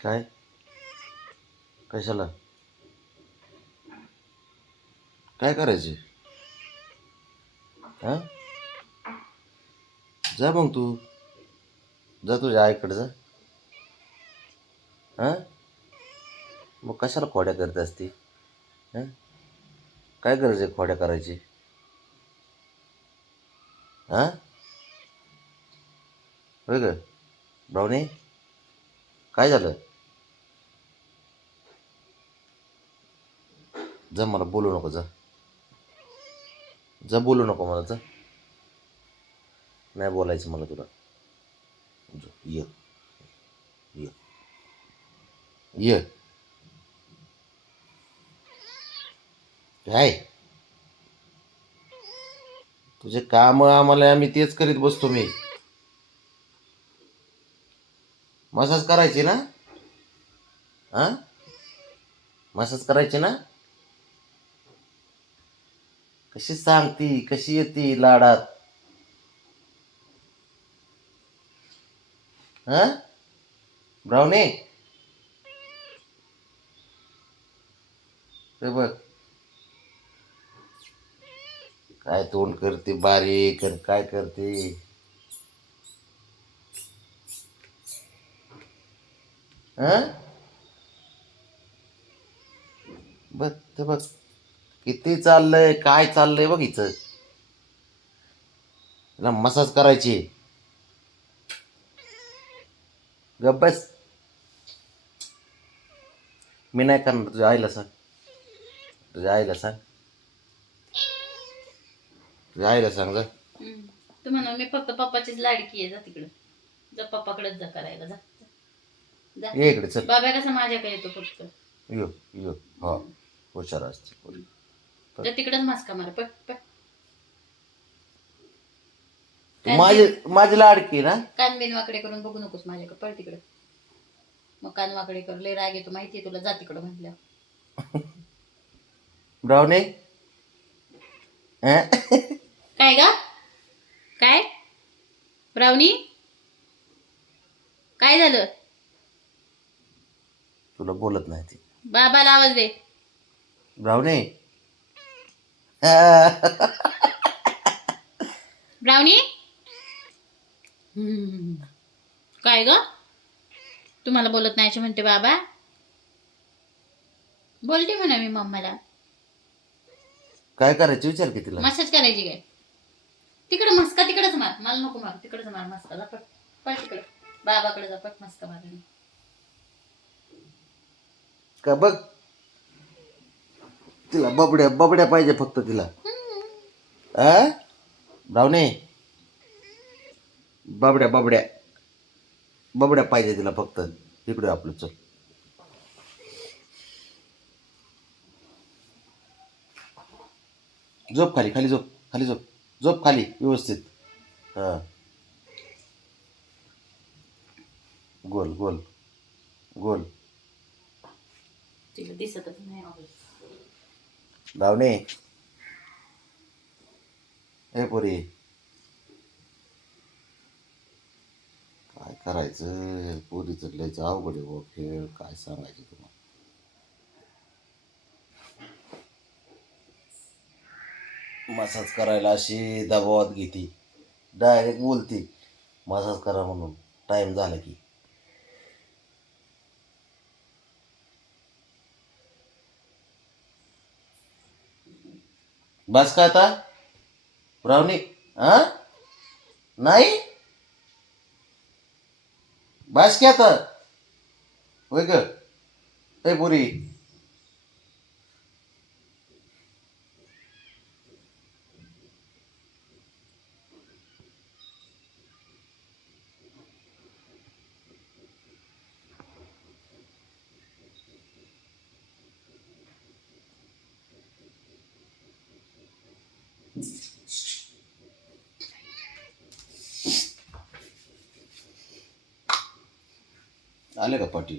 काय कशाला काय करायचे? हां, जा मग तू, जा तुझ्या आईकडे जा. हां, मग कशाला खोड्या करत असती? हां, काय गरज आहे खोड्या करायची? हां, होय ग भावने, काय झालं? जा, मला बोलू नको, जा जा, बोलू नको मला, जा. नाही बोलायचं मला तुला. जा, ये ये ये. काय तुझे काम आम्हाला, आम्ही तेच करीत बसतो. मी मसाज करायची ना? हां, मसाज करायची ना? कशी सांगती, कशी येते लाडात? हां, ब्राऊनी, ते बघ काय तोंड करते बारीक, आणि काय करते. हां, बघ ते बघ किती चाललंय, काय चाललंय बघ हिचं. तिला मसाज करायची. गप्प बस. मी नाही करणार, तुझ्या आईला सांग. तुझ्या आईला सांग, तुझ्या आईला सांग जा. तू म्हणा मी फक्त पप्पाचीच लाडकी आहे, जा तिकडं, जा पप्पाकडेच जा करायला, जा जा. ये इकडे चल. बाबा कसा माझ्याकडे येतो फक्त. यो यो, हा हुशार असते पोरी. जा तिकडच मस्का मार, पट पट. तू माझी लाडकी ना. कान बिन वाकडे करून बघू नकोस माझ्याकडे, पळ तिकडे. मग कान वाकडे कर, लय राग येतो माहितीये तुला, जा तिकडं म्हटलं. ब्राऊनी, काय ग, काय ब्राउनी, काय झालं? तुला बोलत नाही ती. बाबाला आवाज दे. ब्राऊनी, ब्राउनी, काय ग, तुम्हाला बोलत नाही अशी म्हणते बाबा? बोलते म्हणा मी मम्माला. काय करायचं विचार की तिला. मसाज करायची काय? तिकडे मस्का तिकडेच मार, मला नको मार, तिकडेच मार मस्का, जा पट पट तिकडे, बाबाकडे जा पट मस्का मार. का बघ, तिला बबड्या बबड्या पाहिजे फक्त तिला. ब्राऊनी, बबड्या बबड्या बबड्या पाहिजे तिला फक्त. इकडे आपलं चल. झोप खाली, खाली झोप, खाली झोप, झोप खाली व्यवस्थित. हां, गोल गोल गोल. तिला दिसतच नाही. ब्राऊनी, ए पोरी, काय करायचं पोरीचं लयच अवघड आहे बुवा खेळ, काय सांगायचं तुम्हाला. मसाज करायला अशी दबावात घेती, डायरेक्ट बोलती मसाज करा म्हणून टाइम झाला की. बस का आता ब्राऊनी? हां, नाही बस की आता. होय ग ए पोरी. आले का पाटी?